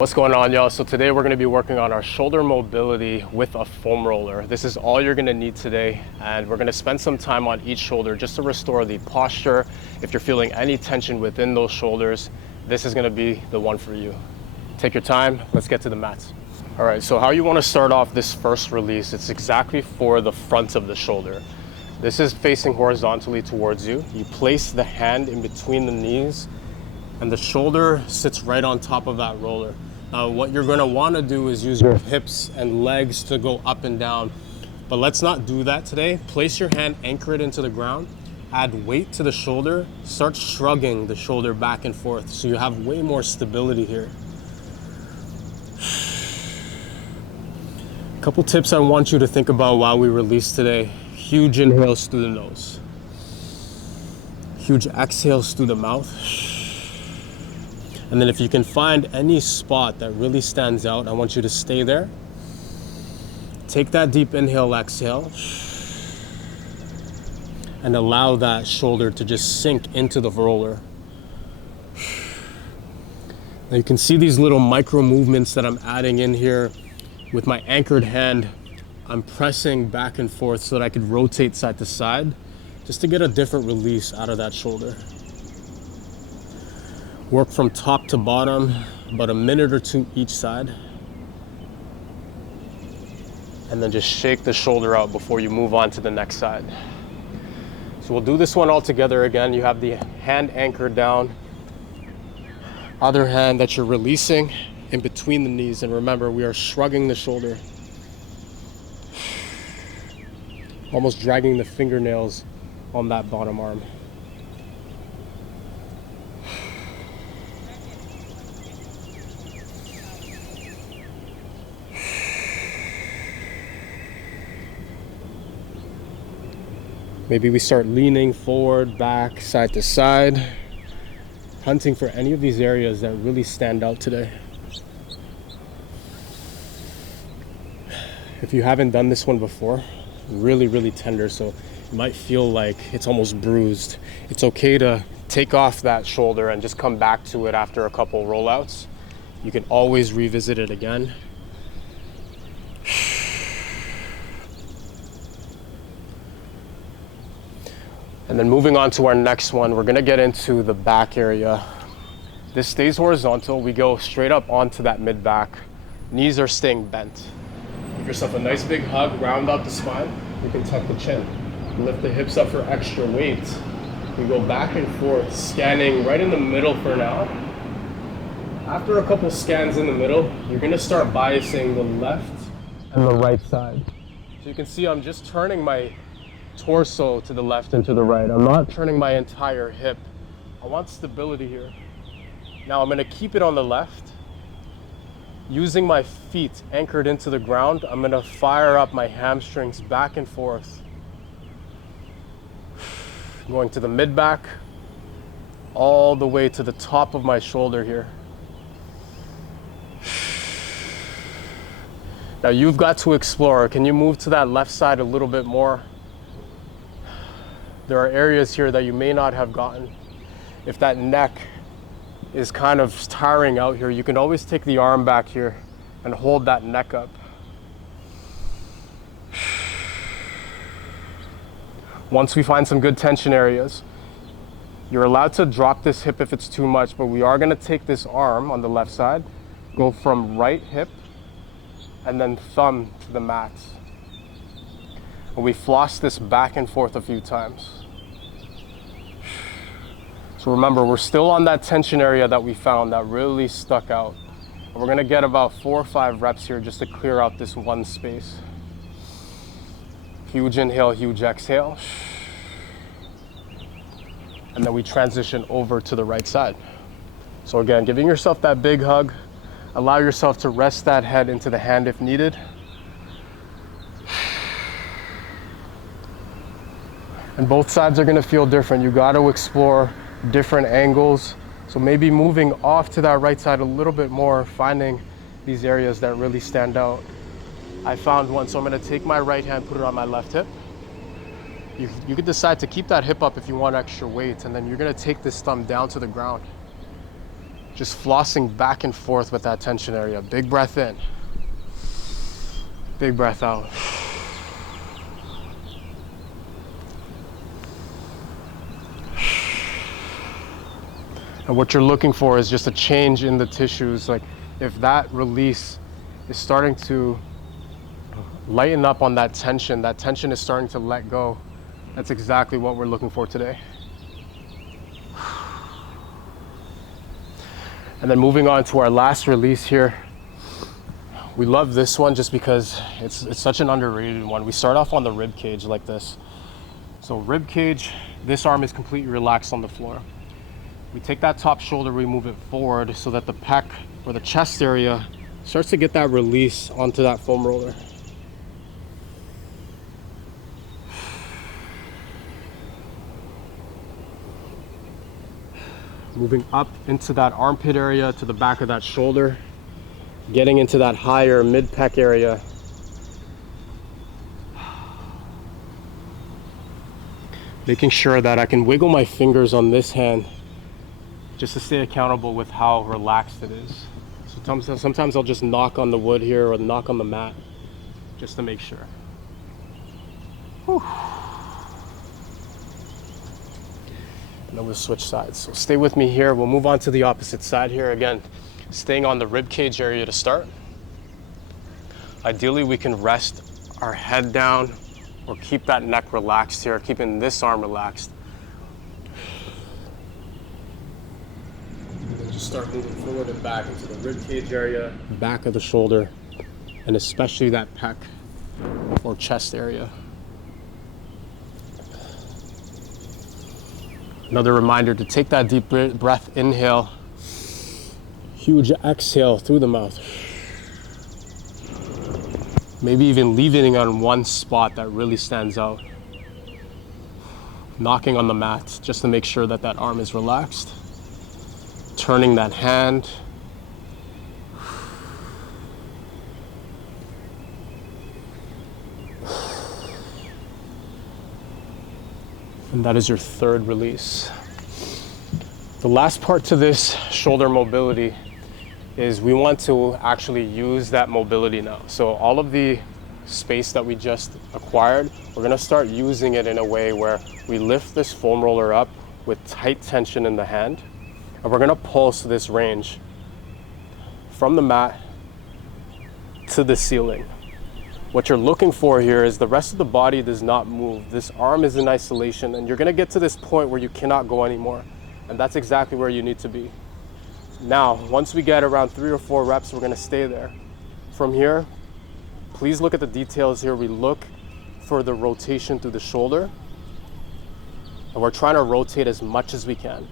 What's going on, y'all? So today we're going to be working on our shoulder mobility with a foam roller. This is all you're going to need today, and we're going to spend some time on each shoulder just to restore the posture. If you're feeling any tension within those shoulders, this is going to be the one for you. Take your time. Let's get to the mats. All right, so how you want to start off this first release, it's exactly for the front of the shoulder. This is facing horizontally towards you. You place the hand in between the knees, and the shoulder sits right on top of that roller. What you're going to want to do is use your hips and legs to go up and down, but let's not do that today. Place your hand, anchor it into the ground, add weight to the shoulder, start shrugging the shoulder back and forth so you have way more stability here. A couple tips I want you to think about while we release today. Huge inhales through the nose, huge exhales through the mouth. And then if you can find any spot that really stands out, I want you to stay there. Take that deep inhale, exhale, and allow that shoulder to just sink into the roller. Now you can see these little micro movements that I'm adding in here. With my anchored hand, I'm pressing back and forth so that I could rotate side to side, just to get a different release out of that shoulder. Work from top to bottom, about a minute or two each side. And then just shake the shoulder out before you move on to the next side. So we'll do this one all together again. You have the hand anchored down, other hand that you're releasing in between the knees. And remember, we are shrugging the shoulder, almost dragging the fingernails on that bottom arm. Maybe we start leaning forward, back, side to side, hunting for any of these areas that really stand out today. If you haven't done this one before, really tender, so it might feel like it's almost bruised. It's okay to take off that shoulder and just come back to it after a couple rollouts. You can always revisit it again. And then moving on to our next one, we're gonna get into the back area. This stays horizontal. We go straight up onto that mid back. Knees are staying bent. Give yourself a nice big hug, round out the spine. You can tuck the chin. Lift the hips up for extra weight. We go back and forth, scanning right in the middle for now. After a couple scans in the middle, you're gonna start biasing the left and the right side. So you can see I'm just turning my torso to the left and to the right. I'm not turning my entire hip. I want stability here. Now I'm going to keep it on the left. Using my feet anchored into the ground, I'm going to fire up my hamstrings back and forth. Going to the mid back, all the way to the top of my shoulder here. Now you've got to explore. Can you move to that left side a little bit more? There are areas here that you may not have gotten. If that neck is kind of tiring out here, you can always take the arm back here and hold that neck up. Once we find some good tension areas, you're allowed to drop this hip if it's too much, but we are gonna take this arm on the left side, go from right hip, and then thumb to the mat. And we floss this back and forth a few times. So remember, we're still on that tension area that we found that really stuck out. And we're gonna get about 4 or 5 reps here just to clear out this one space. Huge inhale, huge exhale. And then we transition over to the right side. So again, giving yourself that big hug. Allow yourself to rest that head into the hand if needed. And both sides are gonna feel different. You gotta explore different angles. So maybe moving off to that right side a little bit more, finding these areas that really stand out. I found one, so I'm gonna take my right hand, put it on my left hip. You could decide to keep that hip up if you want extra weight, and then you're gonna take this thumb down to the ground. Just flossing back and forth with that tension area. Big breath in. Big breath out. And what you're looking for is just a change in the tissues. Like if that release is starting to lighten up on that tension is starting to let go. That's exactly what we're looking for today. And then moving on to our last release here. We love this one just because it's such an underrated one. We start off on the rib cage like this. So rib cage, this arm is completely relaxed on the floor. We take that top shoulder, we move it forward so that the pec or the chest area starts to get that release onto that foam roller. Moving up into that armpit area to the back of that shoulder, getting into that higher mid pec area. Making sure that I can wiggle my fingers on this hand just to stay accountable with how relaxed it is. Sometimes I'll just knock on the wood here or knock on the mat just to make sure. Whew. And then we'll switch sides. So stay with me here. We'll move on to the opposite side here. Again, staying on the rib cage area to start. Ideally, we can rest our head down or keep that neck relaxed here, keeping this arm relaxed. Just start moving forward and back into the rib cage area, back of the shoulder, and especially that pec or chest area. Another reminder to take that deep breath, inhale, huge exhale through the mouth. Maybe even leaving on one spot that really stands out. Knocking on the mat just to make sure that that arm is relaxed. Turning that hand. And that is your third release. The last part to this shoulder mobility is we want to actually use that mobility now. So all of the space that we just acquired, we're gonna start using it in a way where we lift this foam roller up with tight tension in the hand, and we're gonna pulse this range from the mat to the ceiling. What you're looking for here is the rest of the body does not move. This arm is in isolation, and you're gonna get to this point where you cannot go anymore. And that's exactly where you need to be. Now, once we get around 3 or 4 reps, we're gonna stay there. From here, please look at the details here. We look for the rotation through the shoulder, and we're trying to rotate as much as we can.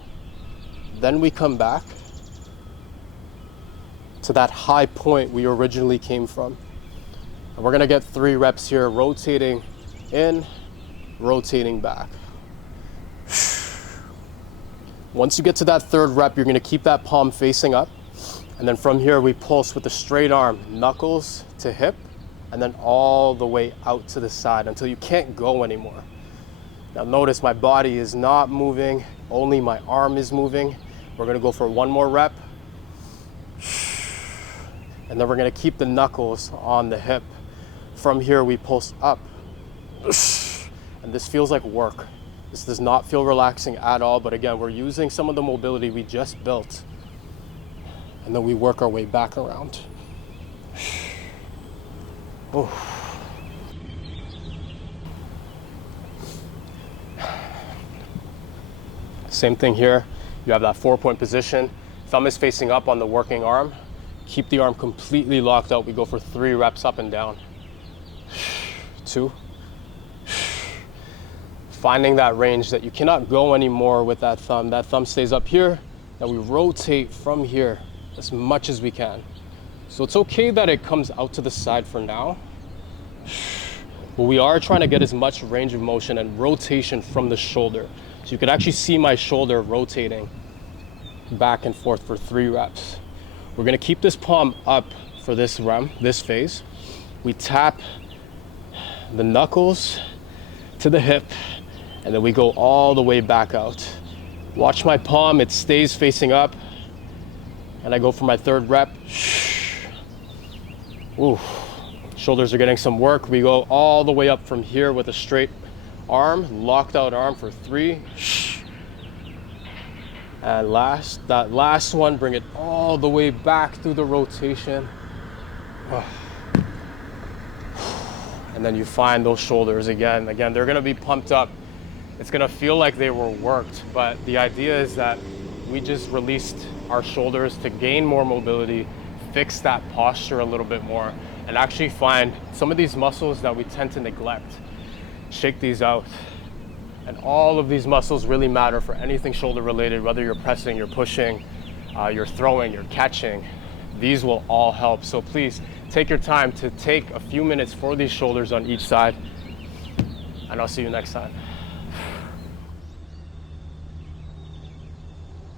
Then we come back to that high point we originally came from. And we're gonna get 3 reps here, rotating in, rotating back. Once you get to that 3rd rep, you're gonna keep that palm facing up. And then from here, we pulse with the straight arm, knuckles to hip, and then all the way out to the side until you can't go anymore. Now notice my body is not moving, only my arm is moving. We're gonna go for 1 more rep. And then we're gonna keep the knuckles on the hip. From here, we pulse up. And this feels like work. This does not feel relaxing at all, but again, we're using some of the mobility we just built. And then we work our way back around. Oh. Same thing here. You have that 4-point position. Thumb is facing up on the working arm. Keep the arm completely locked out. We go for 3 reps up and down. 2. Finding that range that you cannot go anymore with that thumb. That thumb stays up here. Now we rotate from here as much as we can. So it's okay that it comes out to the side for now. But we are trying to get as much range of motion and rotation from the shoulder. So you can actually see my shoulder rotating back and forth for 3 reps. We're gonna keep this palm up for this phase. We tap the knuckles to the hip, and then we go all the way back out. Watch my palm, it stays facing up. And I go for my third rep. Ooh, shoulders are getting some work. We go all the way up from here with a straight arm, locked out arm for 3. And that last one, bring it all the way back through the rotation. And then you find those shoulders again. Again, they're gonna be pumped up. It's gonna feel like they were worked, but the idea is that we just released our shoulders to gain more mobility, fix that posture a little bit more, and actually find some of these muscles that we tend to neglect. Shake these out. And all of these muscles really matter for anything shoulder related, whether you're pressing, you're pushing, you're throwing, you're catching. These will all help. So please take your time to take a few minutes for these shoulders on each side, and I'll see you next time.